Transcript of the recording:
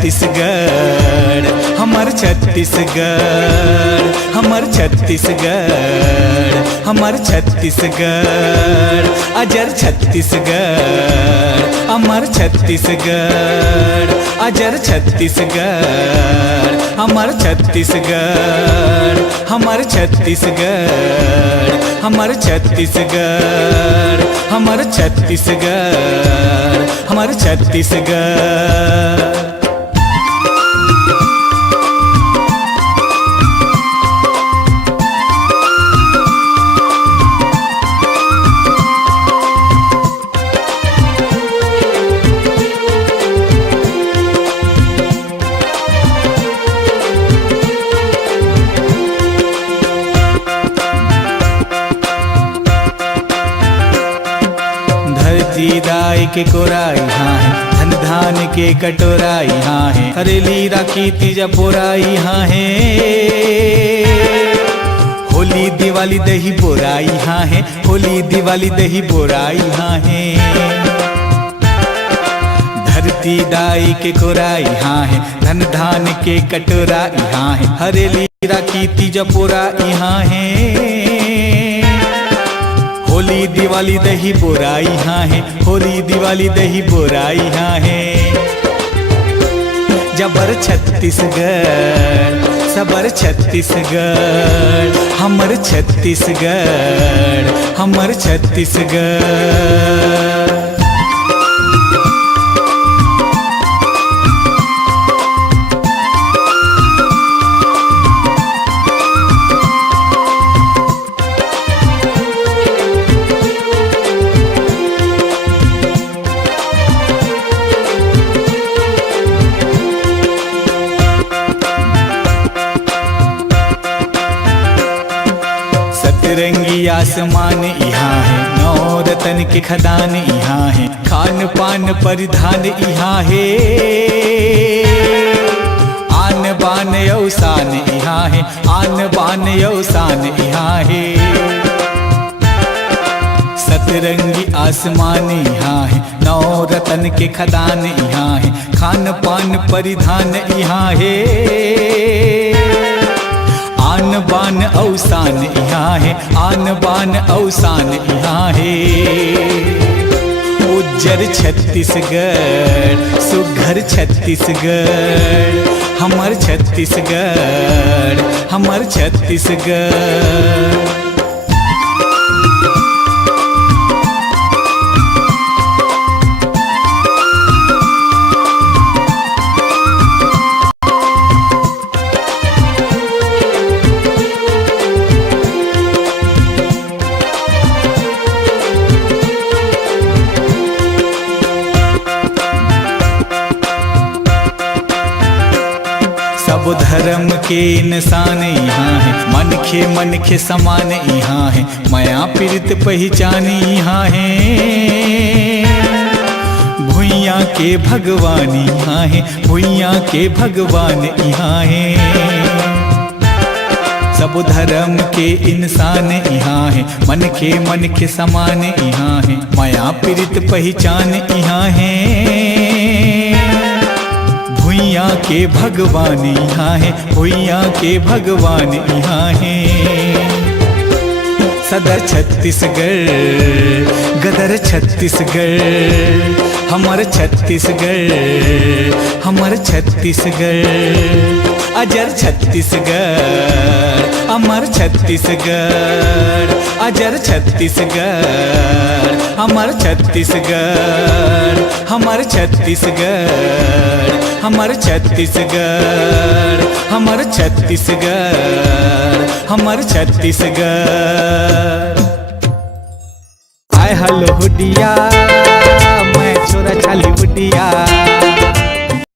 छत्तीसगढ़, हमर छत्तीसगढ़, हमर छत्तीसगढ़, हमर छत्तीसगढ़, अजर छत्तीसगढ़, अमर छत्तीसगढ़, अजर छत्तीसगढ़, हमर छत्तीसगढ़, हमर छत्तीसगढ़, हमर छत्तीसगढ़, हमर छत्तीसगढ़, हमर छत्तीसगढ़। दाई के कोरा यहाँ है, धन धान के कटोरा यहाँ है, हरेली राखी तीजा पोरा यहाँ है, होली दिवाली दही बोरा यहाँ है, होली दिवाली दही बोरा यहाँ है। धरती दाई के कोरा यहाँ है, धन धान के कटोरा यहाँ है, हरेली राखी तीजा पोरा यहाँ है, होली दिवाली दही बोरा यहाँ है, होली दिवाली दही बोरा यहाँ है। जबर छत्तीसगढ़, सबर छत्तीसगढ़, हमर छत्तीसगढ़, हमर छत्तीसगढ़। रंगी आसमान यहाँ है, नौ रतन के खदान यहाँ है, खान पान परिधान यहाँ है, आन बान यौसान यहाँ है, आन बान यौसान यहाँ है। सतरंगी आसमान यहाँ है, नौ रतन के खदान यहाँ है, खान पान परिधान यहाँ है, आन बान औसान यहाँ है, आन बान औसान यहाँ है। उज्जर छत्तीसगढ़, सुघर छत्तीसगढ़, हमर छत्तीसगढ़, हमर छत्तीसगढ़। सब धर्म के इंसान यहाँ है, मन के समान यहाँ है, माया पीड़ित पहचान यहाँ है, भुइया के भगवान यहाँ है, भुइया के भगवान यहाँ है। सब धर्म के इंसान यहाँ है, मन के समान यहाँ है, माया पीड़ित पहचान यहाँ है, भुइया के भगवान यहाँ है, भुइया के भगवान यहाँ है। सदर छत्तीसगढ़, गदर छत्तीसगढ़, हमर छत्तीसगढ़, हमर छत्तीसगढ़, अजर छत्तीसगढ़, अमर छत्तीसगढ़, अजर छत्तीसगढ़, हमर छत्तीसगढ़, हमर छत्तीसगढ़, हमर छत्तीसगढ़, हमर छत्तीसगढ़, हमर छत्तीसगढ़। आय हलो हुडिया, मैं छोरा छाली बुडिया।